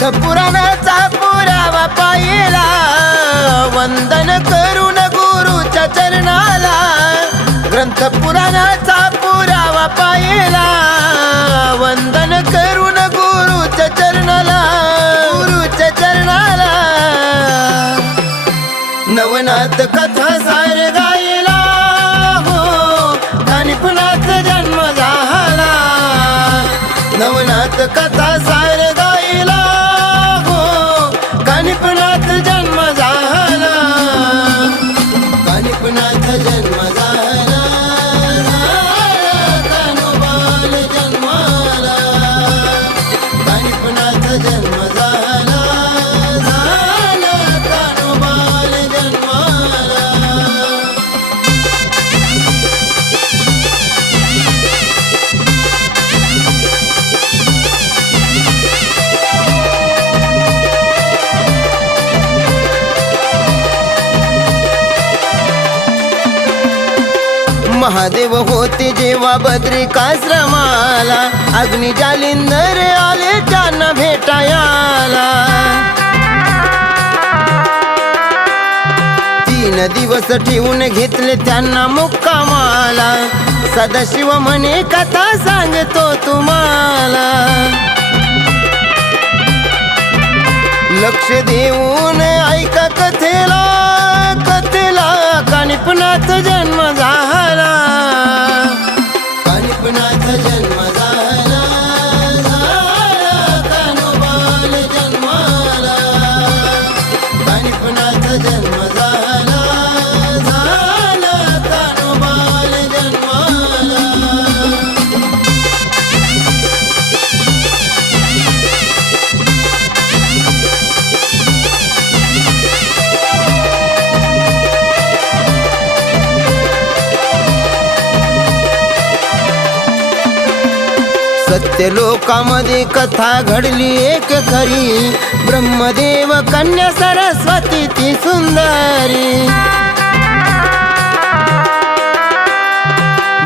ग्रंथ पुराणाचा पुरावा पाहिला, वंदन करून गुरुच्या चरणाला. ग्रंथ पुराणाचा पुरावा पाहिला, वंदन करून गुरुच्या चरणाला, गुरुच्या चरणाला. नवनाथ कथा सार गायला, हो कानिपनाथ जन्म झाला. नवनाथ कथा सार गायला, हो कानिपनाथ जन्म झाला. कानिपनाथ जन्म झाला, कान्होबाल जन्माला. कानिपनाथ जन्म झाला, कान्होबाल जन्माला. महादेव होते जेव्हा बद्रिकाश्रमाला, अग्नी जालिंदर आले त्यांना भेटायाला. 3 दिवस ठेवून घेतले त्यांना मुक्कामाला. सदाशिव म्हणे कथा सांगतो तुम्हाला, लक्ष देऊन ऐका कथेला, कथेला. कानिपनाथ जन्म झाला, कानिपनाथ जन्म झाला, कान्होबाल जन्माला. कानिपनाथ जन्म झाला, कान्होबाल जन्माला. सत्यलोकामध्ये कथा घडली एक खरी, ब्रह्मदेव कन्या सरस्वती ती सुंदरी.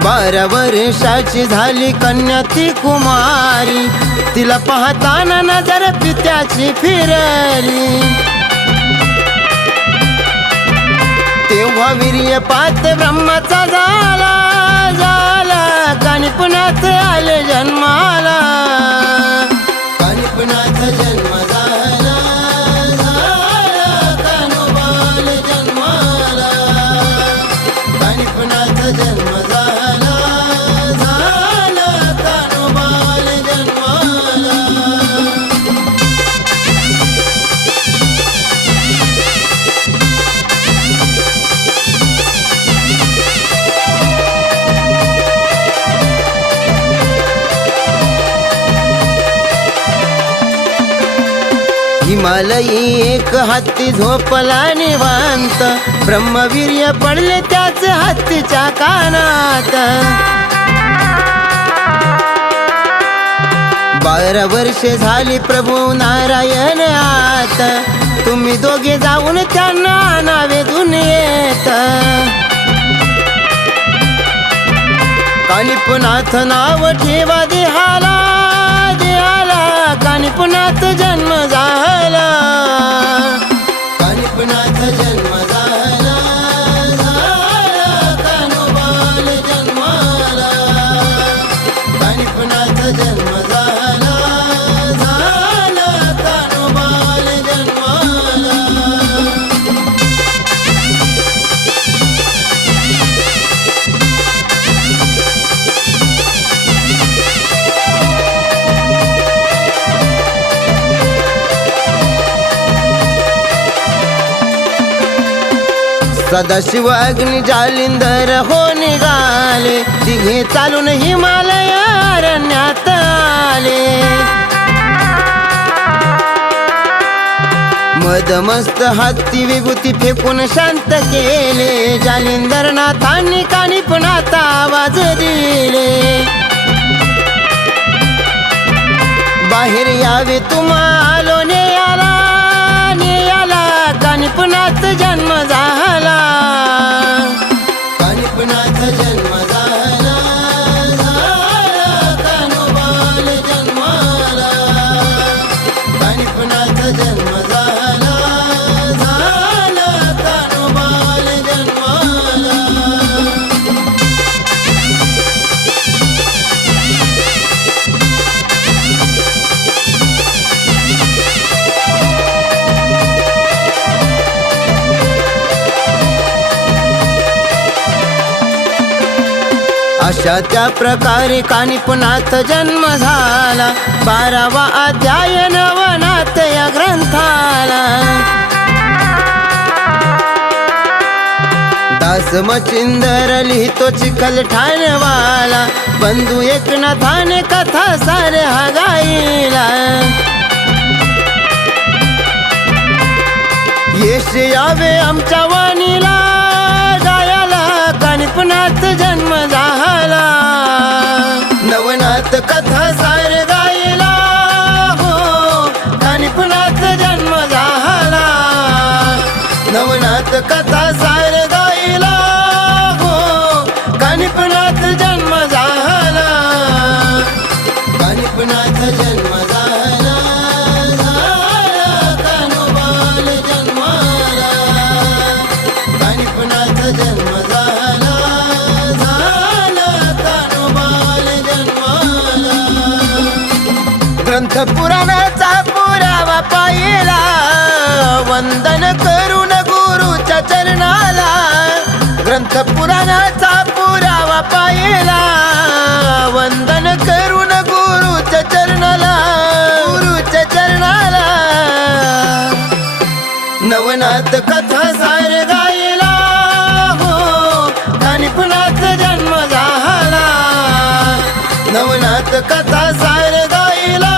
12 वर्षाची झाली कन्या ती कुमारी, तिला पाहताना नजर पित्याची फिरली. तेव्हा वीर्यपात ब्रह्माचा झाला, झाला. कानिपनाथ आले जन्माला, कानिपनाथ जन्म झाला, कान्होबाल जन्माला. कानिपनाथ जन्म झाला, कान्होबाल जन्माला. हिमालयी एक हत्ती झोपला निवांत, ब्रह्मवीर्य पडले त्याच हत्तीच्या कानात. 12 वर्षे झाली प्रभू नारायण आत, तुम्ही दोघे जाऊन त्यांना आणावे दुनियेत. कानिपनाथ नाव ठेवा देहाला, देहाला. कानिपनाथ जन्म झाला, कानिपनाथ जन्म झाला, कान्होबाल जन्माला. कानिपनाथ जन्म झाला, कान्होबाल जन्माला. सदाशिव अग्नि जालिंदर हो निघाले, तिघे चालून हिमालय अरण्यात आले. मदमस्त हत्ती विभूती फेकून शांत केले, जालिंदर नाथांनी कानिपनाथ आवाज दिले. बाहेर यावे तुम्हाला नेयाला, नेयाला. कानिपनाथ जन्म झाला, कानिपनाथ जन्म झाला, कान्होबाल जन्माला. कानिपनाथ अशा त्या प्रकारे कानिपनाथ जन्म झाला 12वा अध्याय नवनाथ या ग्रंथाला दास मचिंदर लिहितो चिकलठाणवाला बंधू एकनाथाने कथा सारे हा गाईला यश यावे आमच्या वाणीला गायाला कानिपनाथ जन्म झाला नवनाथ कथा सारे गायला हो कानिपनाथ जन्म झाला नवनाथ कथा सारे गायला हो कानिपनाथ जन्म झाला कानिपनाथ जन्म झाला कान्होबाल जन्माला कानिपनाथ जन्म झाला कान्होबाल जन्माला ग्रंथ पुराणाचा पुरावा पाहिला वंदन करून गुरुच्या चरणाला ग्रंथ पुराणाचा पुरावा पाहिला वंदन करून गुरुच्या चरणाला नवनाथ कथा सारे गायला हो कानिपनाथ जन्म झाला नवनाथ कथा सारे गायला